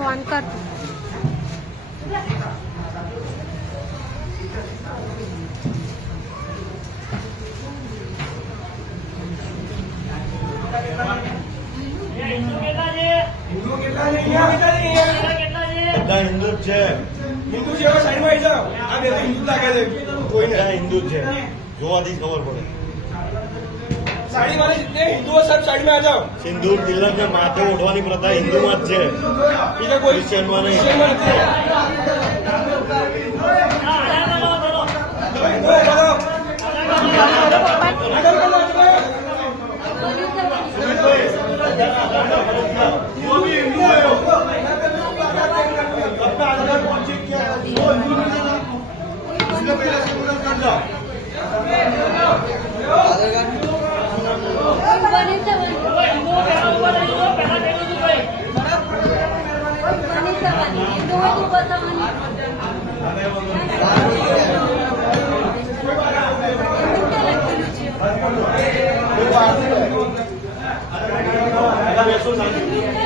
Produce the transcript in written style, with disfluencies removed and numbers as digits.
Phone કર. બધા હિન્દુ જ છે. હિન્દુ છે સાઈડમાં આવી જાઓ. આ બે હિન્દુ લાગે છે. કોઈ હિન્દુ જ છે. જોવાથી ખબર પડે. સાડી વાળા जितने हिंदू हो सब साइड में आ जाओ. સિંદૂર તિલક ને માથે ઓઢવાની પ્રથા હિન્દુમાં જ છે. બીજા કોઈ ક્રિશ્ચિયનમાં નહીં. Thank you.